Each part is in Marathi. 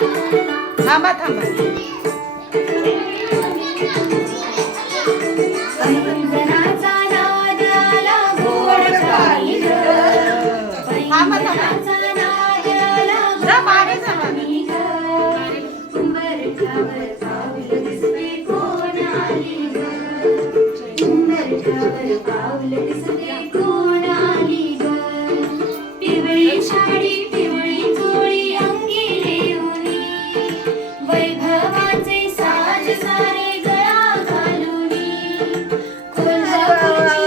थांबा थांबा. पैंजणाचा नाद आला गोड काळी ग. पैंजणाचा नाद आला गोड काळी ग. उंबरठ्यावर पाऊल दिसते कोण आली ग. उंबरठ्यावर पाऊल दिसते कोण आली ग. पिवळी साडी पिवळी चोळी अंगी लेऊनी वैभवाचे साज सारे गळा घालूनी कोल्हापूरची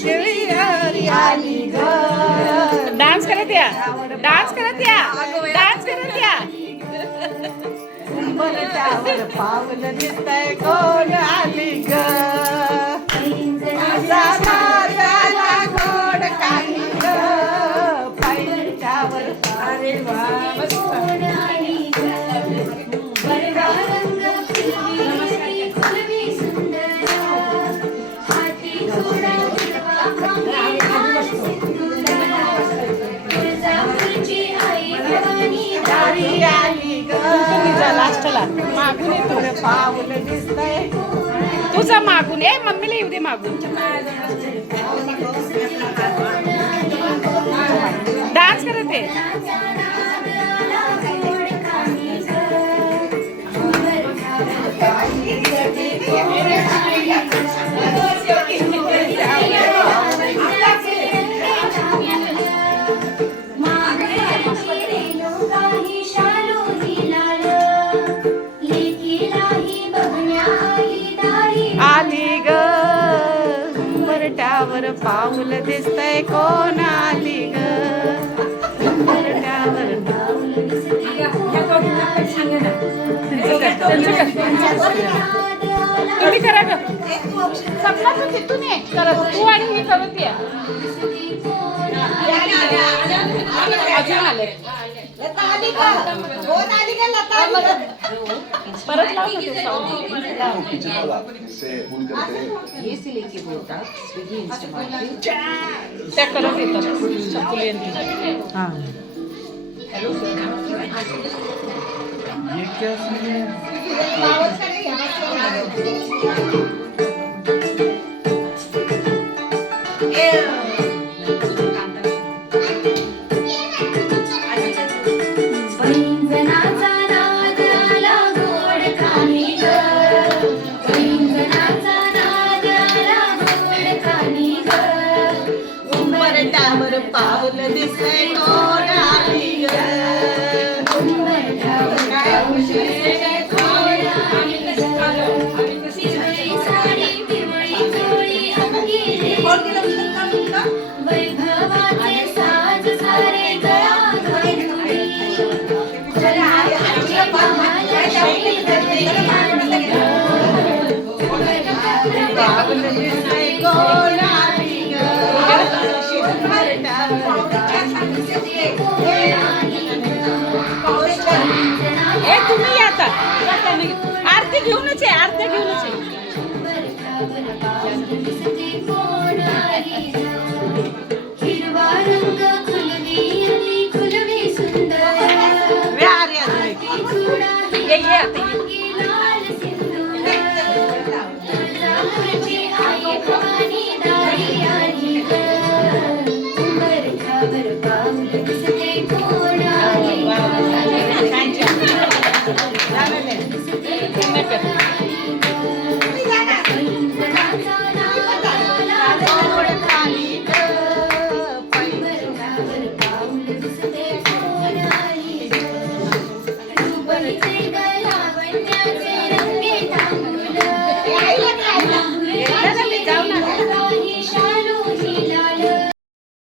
शिळी हरी आली ग. डान्स करत या, डान्स करत या, डान्स करत या. उंबरठ्यावर पाऊल दिसतंय कोण आली ग. पैंजणाचा नाद आला गोड काळी ग. पैंजणावर अरे वा मस्त. कोण आली ग. वरवा रंग फुलवी फुलवी सुंदर हाती घोडा हिरवा मागे हात सिंदूर. तुळजापूरची आई भवानी दारी आली ग. लास्टला मागून ये तू. पाऊल दिसतंय तुझा मागून ये, मम्मीला येऊ दे मागून. डान्स करत आहे. आली ग. उंबरठ्यावर पाऊल दिसतंय कोण आली ग. उंबरठ्यावर तुम्ही करा ग. सपना तू तिथून ये करत, तू आणि मी करत या. अजून आले परत लावतो ते sound. त्या करत येतात चकुली आणि ती. पैंजणाचा नाद आला गोड काळी ग. पैंजणाचा नाद आला गोड काळी ग. उंबरठ्यावर पाऊल दिसतंय कोण आली ग. उंबरठ्यावर पाऊल दिसते कोण आली ग. पिवळी साडी पिवळी चोळी अंगी लेऊनी वैभवाचे साज सारे गळा घालूनी कोल्हापूरची महालक्ष्मी करते राणी ग. पाऊल दिसतंय कोण आली ग. ए तुम्ही या आता. आरती घेऊनच आहे, आरती घेऊनच आहे. हिरवा रंग खुलवी अति खुलवी सुंदर वे आर्या हाती घोडा ये ये आता.